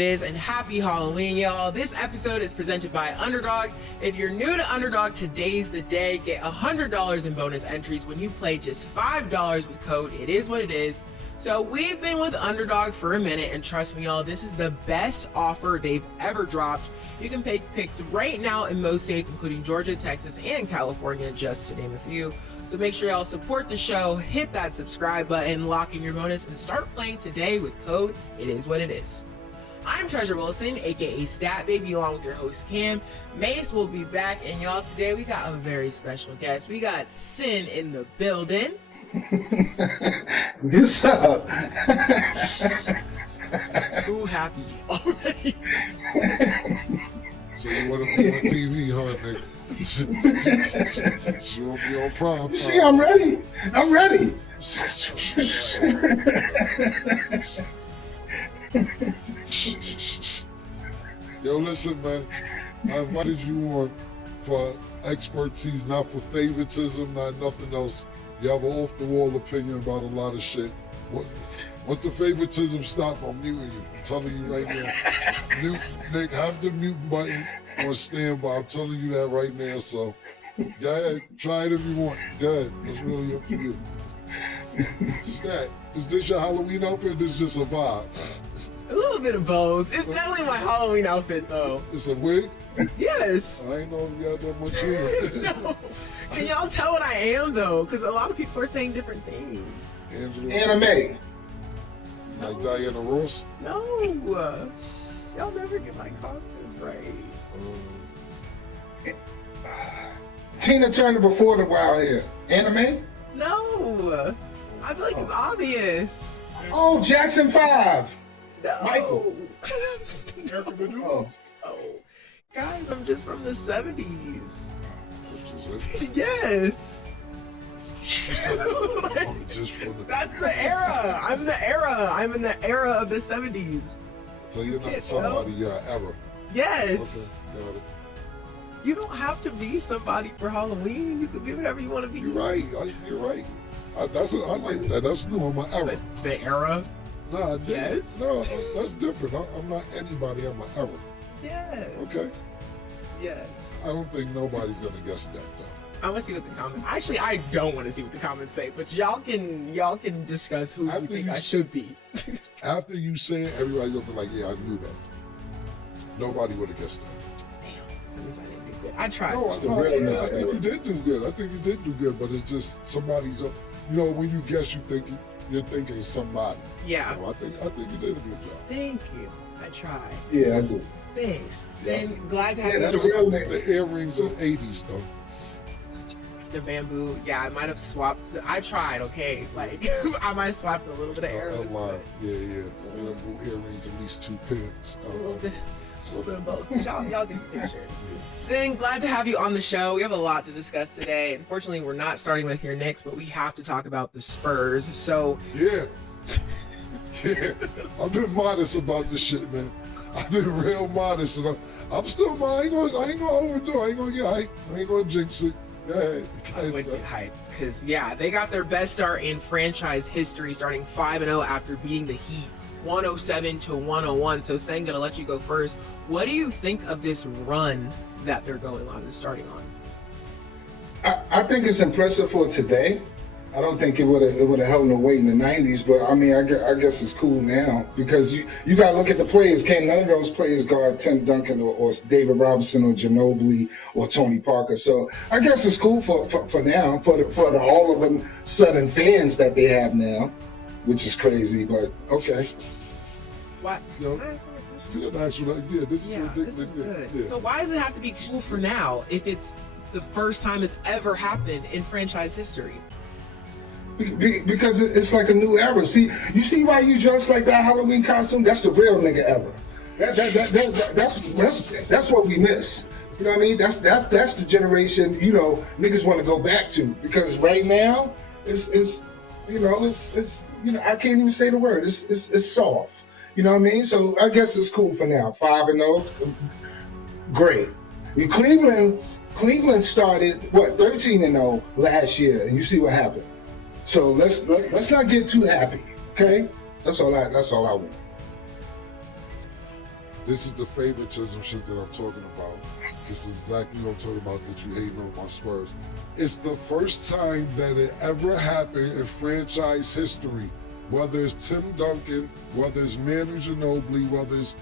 And happy Halloween, y'all. This episode is presented by Underdog. If you're new to Underdog, today's the day. Get $100 in bonus entries when you play just $5 with code It Is What It Is. So we've been with Underdog for a minute, and trust me, y'all, this is the best offer they've ever dropped. You can pick picks right now in most states, including Georgia, Texas, and California, just to name a few. So make sure y'all support the show, hit that subscribe button, lock in your bonus, and start playing today with code It Is What It Is. I'm Treasure Wilson, aka Stat Baby, along with your host Cam. Mase will be back, and y'all, today we got a very special guest. We got Sin in the building. What's up? Too happy already. So you want to be on TV, huh, nigga? You want to be on prime? See, I'm ready. I'm ready. Yo, listen, man. I invited you on for expertise, not for favoritism, not nothing else. You have an off-the-wall opinion about a lot of shit. Once the favoritism stop, I'm muting you. I'm telling you right now. Nick, have the mute button on standby. I'm telling you that right now. So, go ahead. Try it if you want. Go ahead. It's really up to you. Stat, is this your Halloween outfit or this just a vibe? A little bit of both. It's definitely my Halloween outfit, though. It's a wig? Yes. I ain't know if you had that much humor. No. Can y'all tell what I am, though? Because a lot of people are saying different things. Angela. Anime. Like Diana Ross? No. Y'all never get my costumes right. Tina Turner before the wild hair. Anime? No. I feel like it's obvious. Oh, Jackson 5. No. Michael. Oh. Oh. Guys, I'm just from the 70s. Which is it? Yes. I'm just from the... That's the era. I'm the era. I'm in the era of the 70s. So you're not somebody ever. Yes. Okay, got it. You don't have to be somebody for Halloween. You can be whatever you want to be. You're right. You're right. I like that. That's new. I'm an era. The era? Nah, Yes. No, that's different. I'm not anybody. I'm an era. Yes. Okay. Yes. I don't think nobody's gonna guess that though. I want to see what the comments. Actually, I don't want to see what the comments say, but y'all can discuss who you think I should be. After you say it, everybody will be like, "Yeah, I knew that." Nobody would have guessed that. Damn, that means I didn't do good. I tried. No, I think you did do good. I think you did do good, but it's just somebody's. You know, when you guess, you're thinking somebody. Yeah. So I think you did a good job. Thank you. I tried. Yeah, I do. Thanks. Sin, glad to have Yeah, you. that's a real name. The earrings are 80s though. The bamboo, yeah, I might have swapped. I tried, okay, like I might have swapped a little bit of arrows. Yeah. Bamboo earrings, at least 2 pairs. A little bit of both. Y'all get the picture. Sin, glad to have you on the show. We have a lot to discuss today. Unfortunately, we're not starting with your Knicks, but we have to talk about the Spurs. So Yeah. I've been modest about this shit, man. I've been real modest, and I'm still. I ain't gonna overdo it. I ain't gonna get hyped. I ain't gonna jinx it. Go ahead. I would get hyped because they got their best start in franchise history, starting 5-0 after beating the Heat 107-101. So, Sen, gonna let you go first. What do you think of this run that they're going on and starting on? I think it's impressive for today. I don't think it would have held no weight in the 90s, but I mean, I guess it's cool now because you got to look at the players. None of those players guard Tim Duncan or David Robinson or Ginobili or Tony Parker. So I guess it's cool for now, for the all of a sudden fans that they have now, which is crazy, but okay. What? You can ask me like, this is ridiculous. This is good. Yeah. So why does it have to be cool for now if it's the first time it's ever happened in franchise history? Because it's like a new era. See, you see why you dress like that Halloween costume? That's the real nigga era. That's what we miss. You know what I mean? That's the generation, niggas want to go back to. Because right now, it's I can't even say the word. It's soft. You know what I mean? So I guess it's cool for now. 5-0, great. Cleveland started 13-0 last year, and you see what happened. So let's not get too happy, okay? That's all I want. This is the favoritism shit that I'm talking about. This is exactly what I'm talking about, that you hating on my Spurs. It's the first time that it ever happened in franchise history. Whether it's Tim Duncan, whether it's Manu Ginobili, whether it's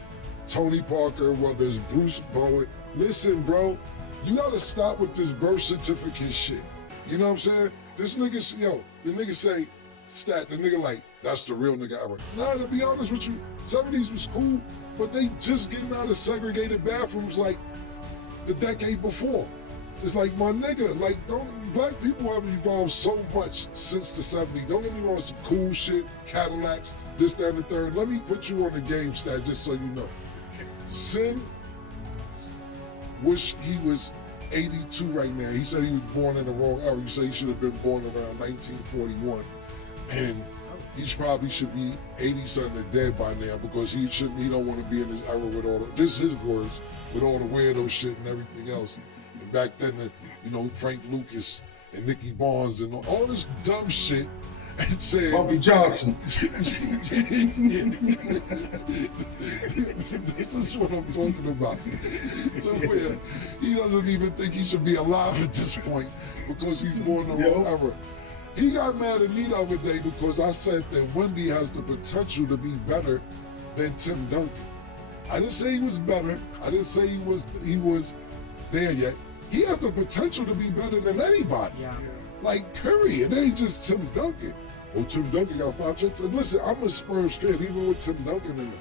Tony Parker, whether it's Bruce Bowen. Listen, bro, you gotta stop with this birth certificate shit. You know what I'm saying? This nigga, the nigga say, stat, the nigga like, that's the real nigga ever. Nah, to be honest with you, 70s was cool, but they just getting out of segregated bathrooms like the decade before. It's like, my nigga, like, black people have evolved so much since the 70s. Don't get me wrong, some cool shit, Cadillacs, this, that, and the third. Let me put you on the game, stat, just so you know. Sin wish he was 82 right now. He said he was born in the wrong era. He said he should have been born around 1941. And he probably should be 80-something dead by now, because he don't want to be in this era with all the, this is his words, with all the weirdo shit and everything else. And back then, Frank Lucas and Nicky Barnes and all this dumb shit. And saying, Bobby Johnson. This is what I'm talking about. So where he doesn't even think he should be alive at this point because he's born in the wrong era. He got mad at me the other day because I said that Wemby has the potential to be better than Tim Duncan. I didn't say he was better. I didn't say he was there yet. He has the potential to be better than anybody. Yeah. Like Curry, and then he just Tim Duncan. Oh, Tim Duncan got 5 chips. And listen, I'm a Spurs fan, even with Tim Duncan in there.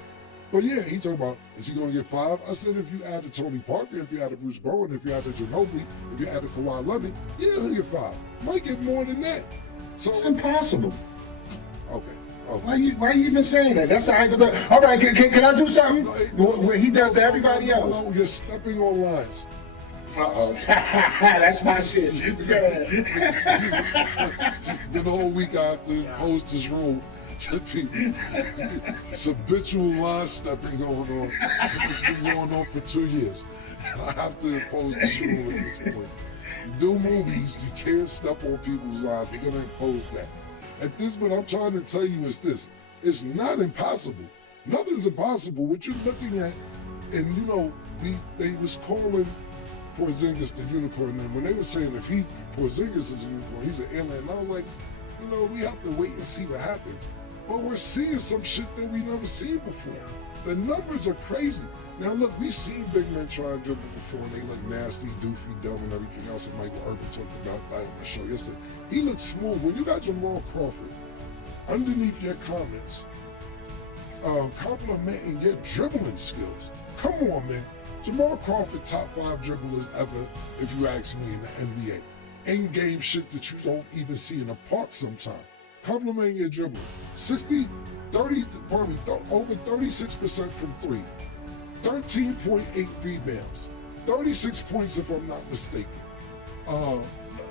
But yeah, he talking about, is he going to get 5? I said, if you add to Tony Parker, if you add to Bruce Bowen, if you add to Ginobili, if you add to Kawhi Leonard, yeah, he'll get 5. Might get more than that. So It's impossible. Okay. Why you even saying that? That's all right. Can I do something where he does to everybody else? No, you're stepping on lines. Uh-oh. That's my shit. The whole week I have to post this rule to people. It's habitual line stepping going on. It's been going on for 2 years. I have to impose this rule at this point. You do movies, you can't step on people's lines. We're gonna impose that. At this point, I'm trying to tell you is this. It's not impossible. Nothing's impossible. What you're looking at, and they was calling Porzingis the unicorn, and when they were saying if Porzingis is a unicorn, he's an alien, and I was like, we have to wait and see what happens. But we're seeing some shit that we never seen before. The numbers are crazy. Now look, we've seen big men try and dribble before, and they look nasty, doofy, dumb, and everything else. And Michael Irvin talked about that on the show yesterday. He looks smooth. When you got Jamal Crawford underneath your comments, complimenting your dribbling skills. Come on, man. Jamal Crawford, top 5 dribblers ever, if you ask me, in the NBA. In-game shit that you don't even see in the park sometimes. Complimenting your dribbling. Over 36% from 3. 13.8 rebounds. 36 points, if I'm not mistaken.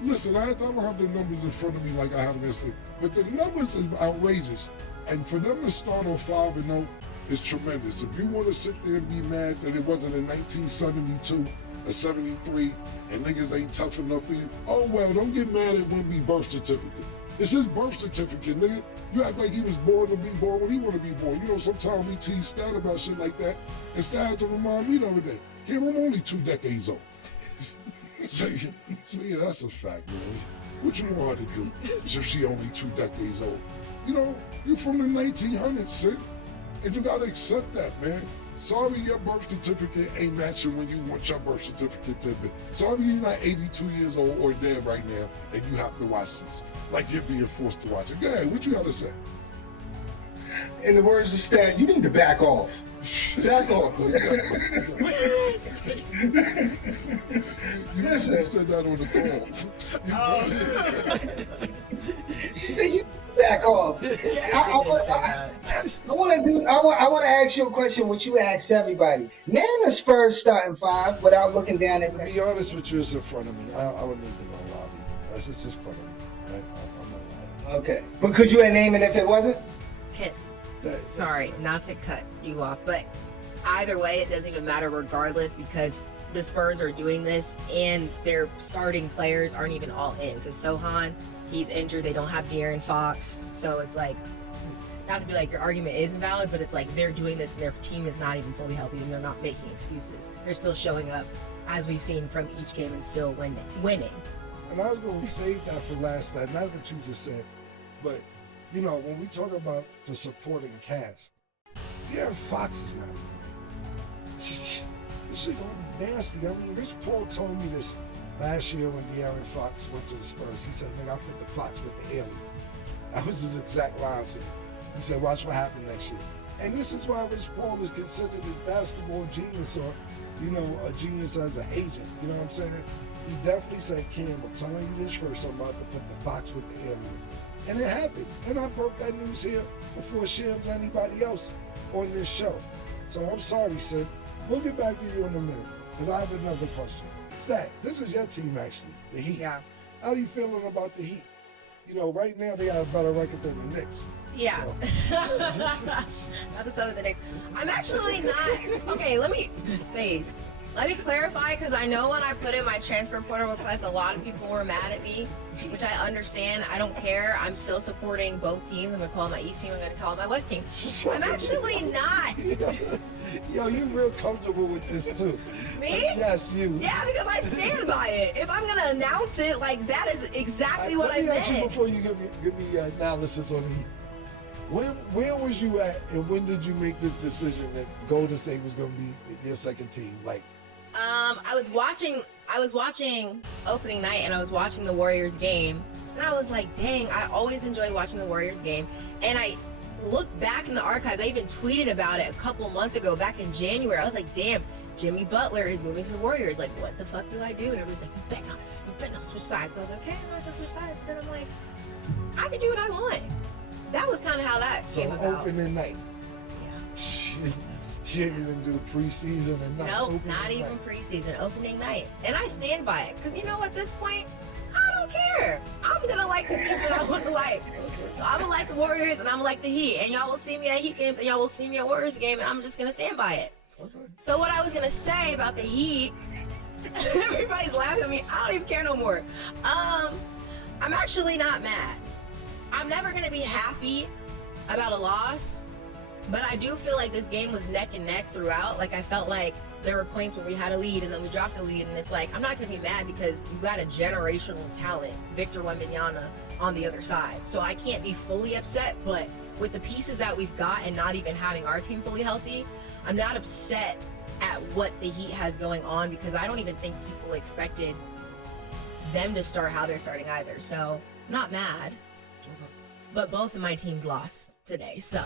Listen, I don't have the numbers in front of me like I have them yesterday, but the numbers is outrageous. And for them to start on 5-0 is tremendous. If you want to sit there and be mad that it wasn't in 1972 or 73 and niggas ain't tough enough for you, oh well, don't get mad at Wemby's birth certificate. It's his birth certificate, nigga. You act like he was born to be born when he want to be born. Sometimes we tease Stat about shit like that, and Stat had to remind me the other day, I'm only 2 decades old. So yeah, that's a fact, man. What you want her to do if she only 2 decades old? You from the 1900s, Sid, and you gotta accept that, man. Sorry your birth certificate ain't matching when you want your birth certificate to be. Sorry you're not 82 years old or dead right now, and you have to watch this. Like you're being forced to watch it. Go ahead, what you gotta say? In the words of Stat, you need to back off. Back off. You said that on the phone. She said you back off. I want to ask you a question which you asked everybody. Name the Spurs starting 5 without looking down at To be honest with you, it's in front of me. I wouldn't even know lobby. It's just in front of me. I'm not Okay. But could you name it if it wasn't? Kid. Sorry, not to cut you off, but either way, it doesn't even matter regardless, because the Spurs are doing this and their starting players aren't even all in, because Sohan, he's injured. They don't have De'Aaron Fox. So it's like not to be like your argument is invalid, but it's like they're doing this and their team is not even fully healthy and they're not making excuses. They're still showing up, as we've seen from each game, and still winning. And I was going to save that for last night, not what you just said, but, you know, when we talk about the supporting cast, De'Aaron Fox is not even making it. This shit gonna be nasty. I mean, Rich Paul told me this last year when De'Aaron Fox went to the Spurs. He said, nigga, I put the Fox with the aliens. That was his exact line to me. He said, watch what happens next year. And this is why Rich Paul is considered a basketball genius, or, you know, a genius as an agent. You know what I'm saying? He definitely said, Kim, I'm telling you this first, I'm about to put the Fox with the alien. And it happened. And I broke that news here before Shams or anybody else on this show. So I'm sorry, Sid. We'll get back to you in a minute, because I have another question. Stat, this is your team, actually, the Heat. Yeah. How are you feeling about the Heat? You know, right now they got a better record than the Knicks. Yeah. So. Not the son of the Knicks. I'm actually not. Okay, let me clarify, because I know when I put in my transfer portal request, a lot of people were mad at me, which I understand. I don't care. I'm still supporting both teams. I'm going to call it my East team. I'm going to call it my West team. I'm actually not. Yo, you're real comfortable with this, too. Me? Yes, you. Yeah, because I stand by it. If I'm going to announce it, like, that is exactly what I meant. Let me ask you before you give me your analysis on the Heat. Where was you at, and when did you make the decision that Golden State was going to be your second team? Like, I was watching opening night, and I was watching the Warriors game, and I was like, dang, I always enjoy watching the Warriors game. And I looked back in the archives. I even tweeted about it a couple months ago, back in January. I was like, damn, Jimmy Butler is moving to the Warriors. Like, what the fuck do I do? And everybody's like, you better not switch sides. So I was like, okay, I'm not gonna switch sides. But then I'm like, I can do what I want. That was kind of how that came about. So opening night. Yeah. She didn't even do preseason and Nope, not even preseason, opening night. And I stand by it, because you know, at this point, I don't care. I'm gonna like the teams that I want to like. So I'm gonna like the Warriors, and I'm gonna like the Heat. And y'all will see me at Heat games, and y'all will see me at Warriors game, and I'm just gonna stand by it. Okay. So what I was gonna say about the Heat, everybody's laughing at me. I don't even care no more. I'm actually not mad. I'm never gonna be happy about a loss. But I do feel like this game was neck and neck throughout. Like, I felt like there were points where we had a lead and then we dropped a lead, and it's like, I'm not going to be mad because you got a generational talent, Victor Wembanyama, on the other side. So I can't be fully upset, but with the pieces that we've got and not even having our team fully healthy, I'm not upset at what the Heat has going on, because I don't even think people expected them to start how they're starting either. So I'm not mad, but both of my teams lost today, so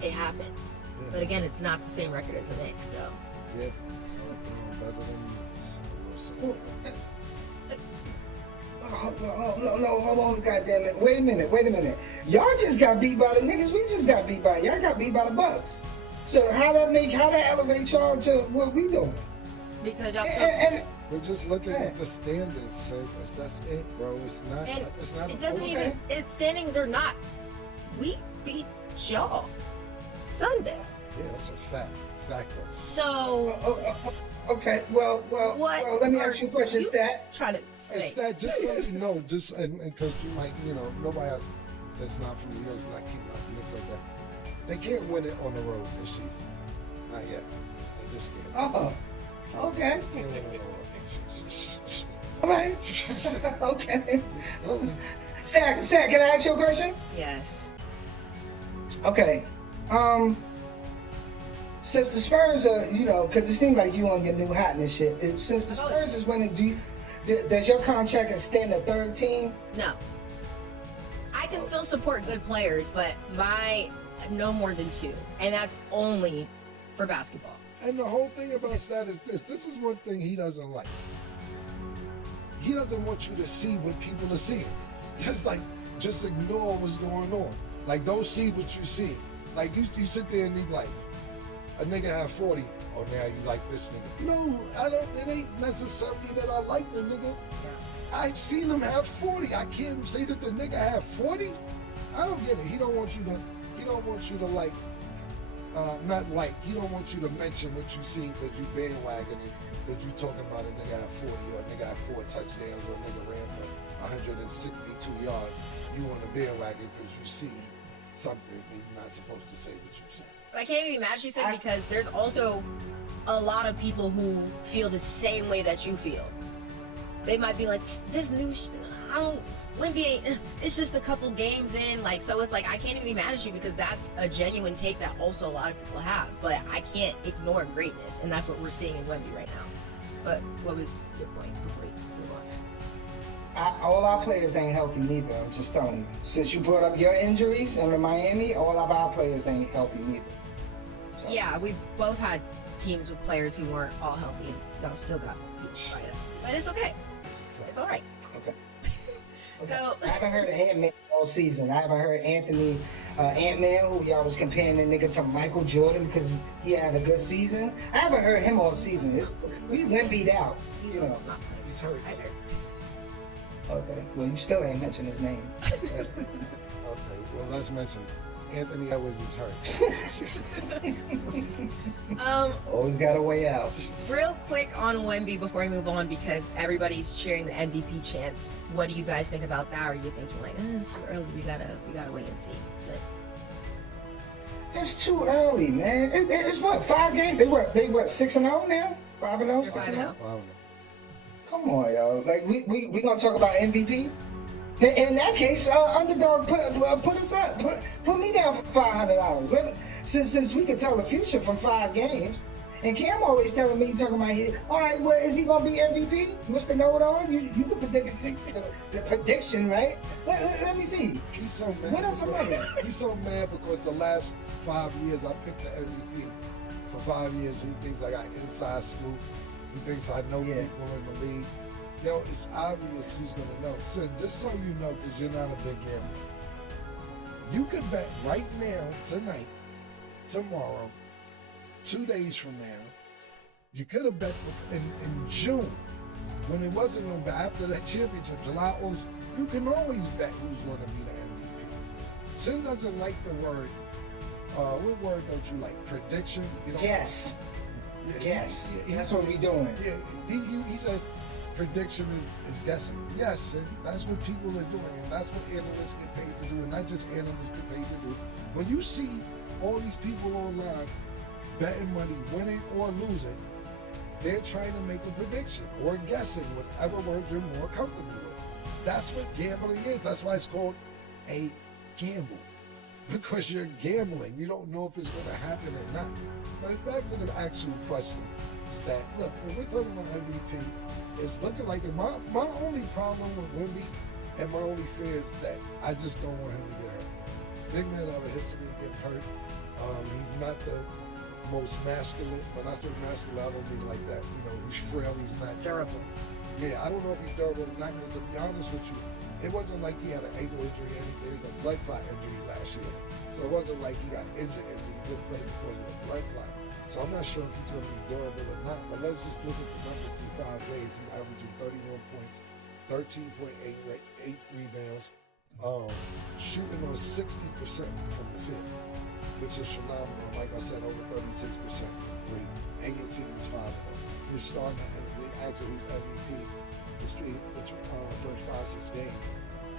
it happens. Yeah. But again, it's not the same record as the Knicks, so. Yeah. Better than No, hold on, goddamn it. Wait a minute. Y'all just got beat by the niggas. We just got beat by. Y'all got beat by the Bucks. So how that elevate y'all to what we doing? Because y'all still, And we're just looking at the standards, so that's it, bro. It's not. and It's not. it doesn't okay. even, its standings are not. We beat y'all Sunday. Yeah, that's a fact. Facto. So okay, well, let me ask you a question, Stat. try to It's say. that, just so you know, just and because you might, you know, nobody else that's not from New York is not keeping up Knicks like that. They can't win it on the road this season. Not yet. They just can't. Okay. Can't win it on All right. Okay. Stat, can I ask you a question? Yes. Okay. Since the Spurs are, you know, because it seems like you on your new hat and shit. Since the Spurs is winning, does your contract extend a third team? No. I can still support good players, but no more than 2. And that's only for basketball. And the whole thing about Stat is this. This is one thing he doesn't like. He doesn't want you to see what people are seeing. Just like, just ignore what's going on. Like, don't see what you see. Like, you sit there and you like, a nigga have 40. Oh, now you like this nigga. No, I don't. It ain't necessarily that I like the nigga. I've seen him have 40. I can't say that the nigga have 40. I don't get it. He don't want you to like, not like. He don't want you to mention what you seen because you bandwagoning, because you talking about a nigga have 40 or a nigga have 4 touchdowns or a nigga ran for 162 yards. You on the bandwagon because you see something and you're not supposed to say what you say. But I can't even imagine you said because there's also a lot of people who feel the same way that you feel. They might be like, this new, I don't, Wemby ain't, it's just a couple games in, like, so it's like, I can't even be mad at you because that's a genuine take that also a lot of people have, but I can't ignore greatness, and that's what we're seeing in Wemby right now. But what was your point before we move on? All our players ain't healthy neither. I'm just telling you. Since you brought up your injuries in Miami, all of our players ain't healthy neither. So, Yeah, we both had teams with players who weren't all healthy, and y'all still got beat by us. But it's okay. It's all right. Okay. So I haven't heard of Ant-Man all season. I haven't heard Anthony Ant-Man, who y'all was comparing the nigga to Michael Jordan because he had a good season. I haven't heard him all season. We went beat out, you know. He's hurt. either. Okay. Well, you still ain't mentioned his name. Okay, well, let's mention Anthony Edwards is hurt. Always got a way out. Real quick on Wemby before we move on, because everybody's cheering the MVP chants. What do you guys think about that? Or are you thinking like, it's too early? We gotta wait and see. So, It's too early, man. It's what, 5 games? They what 6-0 now? 5-0, 6-0. Come on, yo. Like we gonna talk about MVP? In that case, underdog, put us up. Put me down for $500. Since we can tell the future from 5 games, and Cam always telling me, talking about here. All right, well, is he gonna be MVP, Mr. Know-It-All? You can predict the prediction, right? Let me see. He's so mad. Win us some money. He's so mad because the last 5 years I picked the MVP for 5 years. He thinks I got inside scoop. He thinks I know people in the league. Yo, it's obvious who's gonna know. So just so you know, because you're not a big gambler, you can bet right now, tonight, tomorrow, 2 days from now. You could have bet in June when it wasn't on, but after that championship, July, August, you can always bet who's gonna be the MVP. Sin doesn't like the word. What word don't you like? Prediction. You don't Guess. Yeah, Guess. That's what we doing. Yeah, he says prediction is guessing. Yes, and that's what people are doing, and that's what analysts get paid to do, and not just analysts get paid to do. When you see all these people online betting money, winning or losing, they're trying to make a prediction or guessing, whatever word you're more comfortable with. That's what gambling is. That's why it's called a gamble. Because you're gambling. You don't know if it's going to happen or not. But back to the actual question, is that, look, when we're talking about MVP, it's looking like my only problem with Wemby and my only fear is that I just don't want him to get hurt. Big man of a history of getting hurt. He's not the most masculine. When I say masculine, I don't mean like that. You know, he's frail, he's not durable. Yeah, I don't know if he's durable or not, because to be honest with you, it wasn't like he had an ankle injury or anything. It was a blood clot injury last year. So it wasn't like he got injured. He couldn't play because of the blood clot. So I'm not sure if he's going to be durable or not, but let's just look at the numbers through 5 games. He's averaging 31 points, 13.8 rebounds, shooting on 60% from the field, which is phenomenal. Like I said, over 36% from 3, and your team is 5-0. If you're starting to ask who's MVP between the first 5-6 games,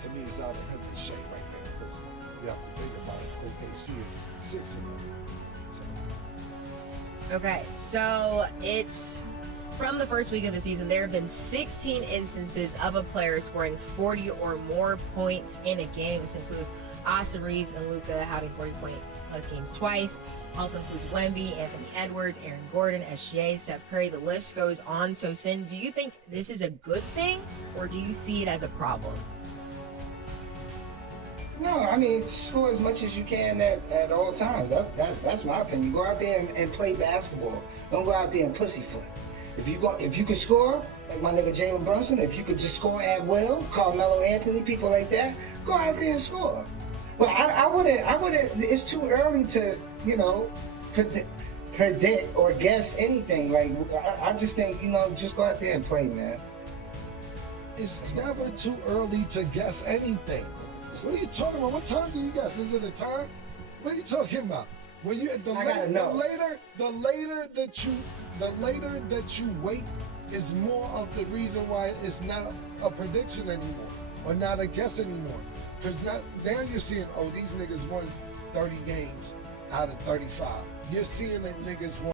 to me it's out of heaven's shape right now, because you have to think about it. OKC is 6-0. Okay, so it's from the first week of the season, there have been 16 instances of a player scoring 40 or more points in a game. This includes Austin Reeves and Luka having 40-point-plus games twice. Also includes Wemby, Anthony Edwards, Aaron Gordon, SGA, Steph Curry. The list goes on. So, Sin, do you think this is a good thing, or do you see it as a problem? No, I mean, score as much as you can at all times. That's my opinion. Go out there and play basketball. Don't go out there and pussyfoot. If you can score, like my nigga Jalen Brunson, if you could just score at will, Carmelo Anthony, people like that, go out there and score. But I wouldn't. It's too early to, predict or guess anything. Like I just think, just go out there and play, man. It's never too early to guess anything. What are you talking about? What time do you guess? Is it a time? What are you talking about? When you the later that you wait is more of the reason why it's not a prediction anymore or not a guess anymore. Because now you're seeing, these niggas won 30 games out of 35. You're seeing that niggas want